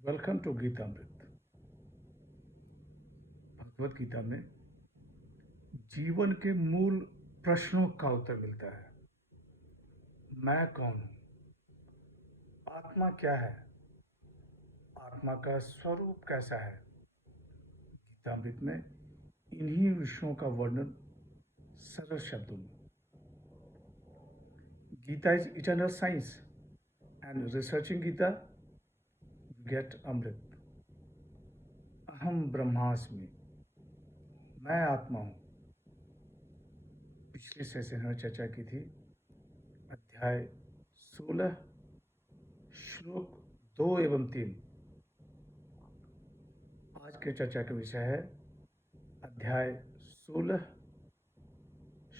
Welcome to Geetamrit. Bhagavad Gita में जीवन के मूल प्रश्नों का उत्तर मिलता है। मैं कौन हूँ? आत्मा क्या है? आत्मा का स्वरूप कैसा है? गीतामृत में इन्हीं विषयों का वर्णन सरल शब्दों में। Gita is eternal science and researching Gita गेट अमृत। अहम ब्रह्मास्मि, मैं आत्मा हूँ। पिछले सेशन में चर्चा की थी अध्याय 16 श्लोक 2 एवं 3। आज के चर्चा का विषय है अध्याय 16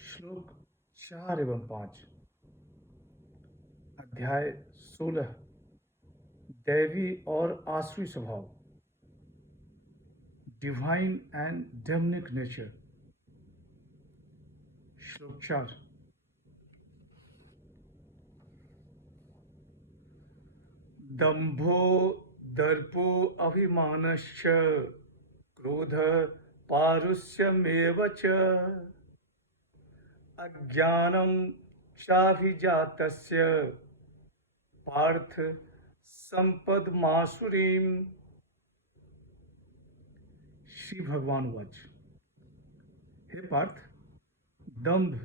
श्लोक 4 एवं 5। अध्याय 16 दैवी और आसुरी स्वभाव, डिवाइन एंड डेमनिक नेचर। श्लोक 4 दंभो दर्पो अभिमानश्च क्रोध पारुष्यमेव च अज्ञानं चाभिजातस्य पार्थ संपदमासुरीम। श्री भगवान उवाच। हे पार्थ, दंभ,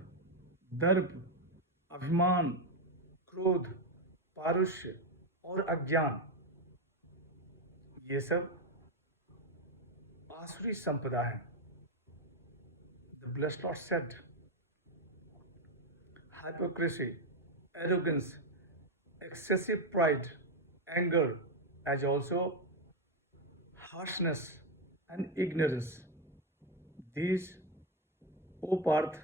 दर्प, अभिमान, क्रोध, पारुष्य और अज्ञान, ये सब आसुरी संपदा है। The blessed Lord said, hypocrisy, arrogance, excessive pride, anger, as also harshness and ignorance. These, O Parth,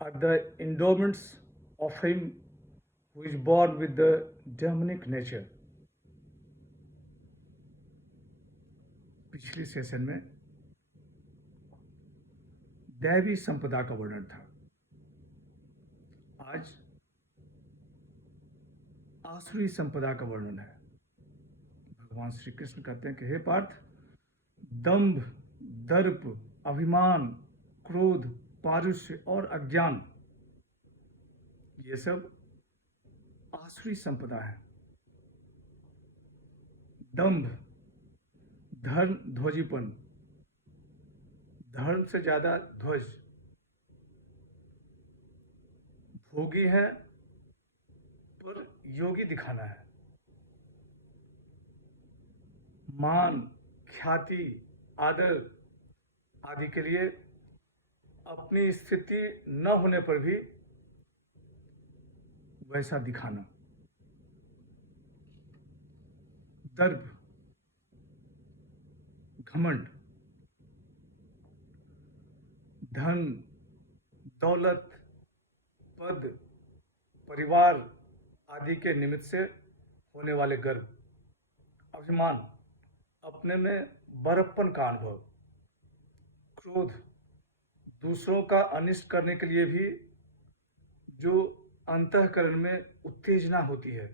are the endowments of him who is born with the demonic nature. पिछले सेशन में दैवी संपदा का वर्णन था। आज आसुरी संपदा का वर्णन है। भगवान श्री कृष्ण कहते हैं कि हे पार्थ, दंभ, दर्प, अभिमान, क्रोध, पारुष्य और अज्ञान, ये सब आसुरी संपदा है। दंभ, धर्म ध्वजीपन, धर्म से ज्यादा ध्वज, भोगी है पर योगी दिखाना है। मान, ख्याति, आदर आदि के लिए अपनी स्थिति न होने पर भी वैसा दिखाना। दर्प, घमंड, धन, दौलत, पद, परिवार आदि के निमित्त से होने वाले गर्व। अभिमान, अपने में बड़प्पन का अनुभव। क्रोध, दूसरों का अनिष्ट करने के लिए भी जो अंतःकरण में उत्तेजना होती है।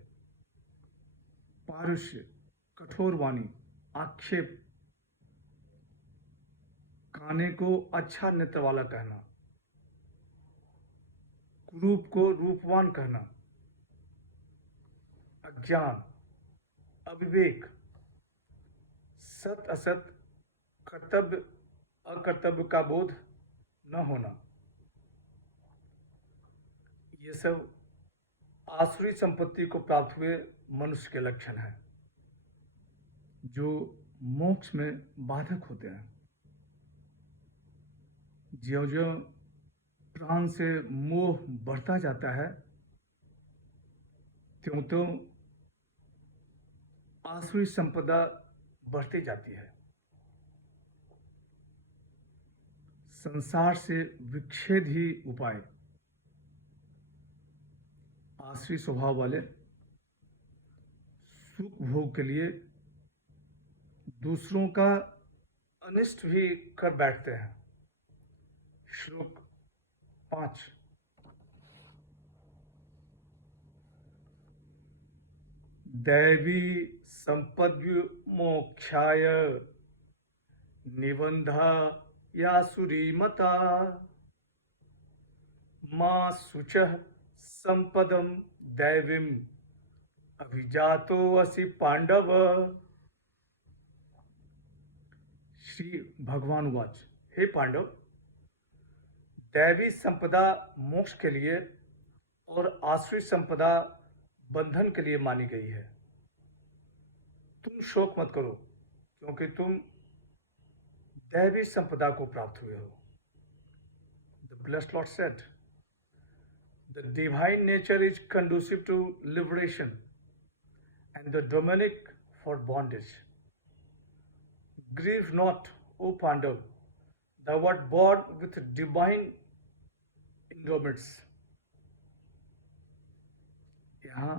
पारुष्य, कठोर वाणी, आक्षेप, काने को अच्छा नेत्र वाला कहना, कुरूप को रूपवान कहना। अज्ञान, अविवेक, सत असत, कर्तव्य अकर्तव्य का बोध न होना, ये सब आसुरी संपत्ति को प्राप्त हुए मनुष्य के लक्षण हैं, जो मोक्ष में बाधक होते हैं। ज्यों ज्यों प्राण से मोह बढ़ता जाता है, त्यों त्यों आसुरी संपदा बढ़ती जाती है। संसार से विच्छेद ही उपाय। आसुरी स्वभाव वाले सुख भोग के लिए दूसरों का अनिष्ट भी कर बैठते हैं। श्लोक 5 दैवी संपद्विमोक्षाय निबंधा यासुरीमता मां शुचः संपदम दैवीम अभिजातो असि पांडव। श्री भगवान उवाच, हे पांडव, दैवी संपदा मोक्ष के लिए और आसुरी संपदा बंधन के लिए मानी गई है। तुम शोक मत करो, क्योंकि तुम दैवी संपदा को प्राप्त हुए हो। The blessed Lord said, the divine nature is conducive to liberation and the demonic for bondage. Grieve not, O Pandav, thou art born with divine endowments. यहाँ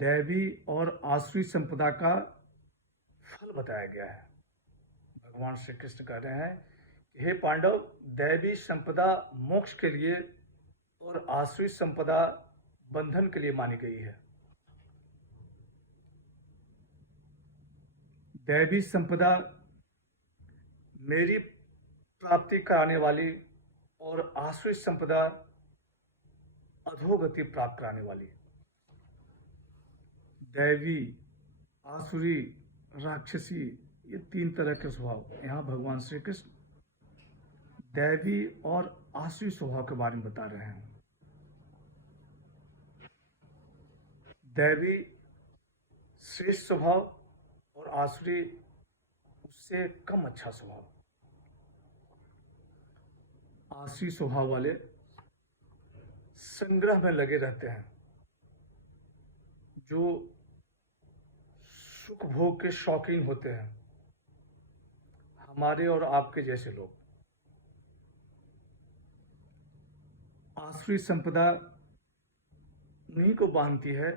दैवी और आसुरी संपदा का फल बताया गया है। भगवान श्री कृष्ण कह रहे हैं कि हे पांडव, दैवी संपदा मोक्ष के लिए और आसुरी संपदा बंधन के लिए मानी गई है। दैवी संपदा मेरी प्राप्ति कराने वाली और आसुरी संपदा अधोगति प्राप्त कराने वाली। दैवी, आसुरी, राक्षसी, ये तीन तरह के स्वभाव यहाँ भगवान श्री कृष्ण दैवी और आसुरी स्वभाव के बारे में बता रहे हैं। दैवी श्रेष्ठ स्वभाव और आसुरी उससे कम अच्छा स्वभाव। आसुरी स्वभाव वाले संग्रह में लगे रहते हैं, जो सुख भोग के शौकीन होते हैं, हमारे और आपके जैसे लोग। आसुरी संपदा उन्हीं को बांधती है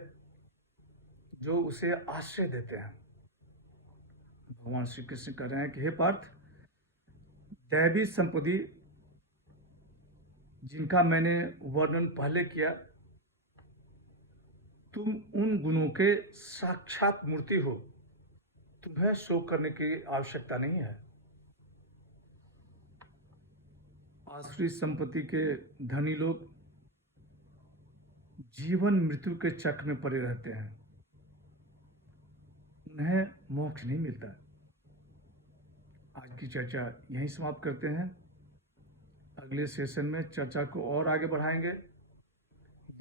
जो उसे आश्रय देते हैं। भगवान श्री कृष्ण कह रहे हैं कि हे पार्थ, दैवी संपत्ति जिनका मैंने वर्णन पहले किया, तुम उन गुणों के साक्षात मूर्ति हो, तुम्हें शोक करने की आवश्यकता नहीं है। आसुरी संपत्ति के धनी लोग जीवन मृत्यु के चक्र में पड़े रहते हैं, उन्हें मोक्ष नहीं मिलता। आज की चर्चा यहीं समाप्त करते हैं। अगले सेशन में चर्चा को और आगे बढ़ाएंगे।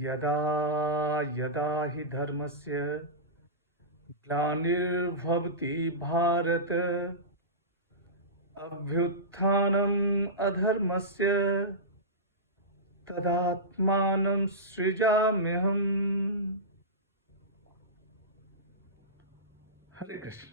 यदा यदा हि धर्मस्य ग्लानिर्भवति भारत अभ्युत्थानम् अधर्मस्य तदात्मानं सृजाम्यहम्। हरे कृष्ण।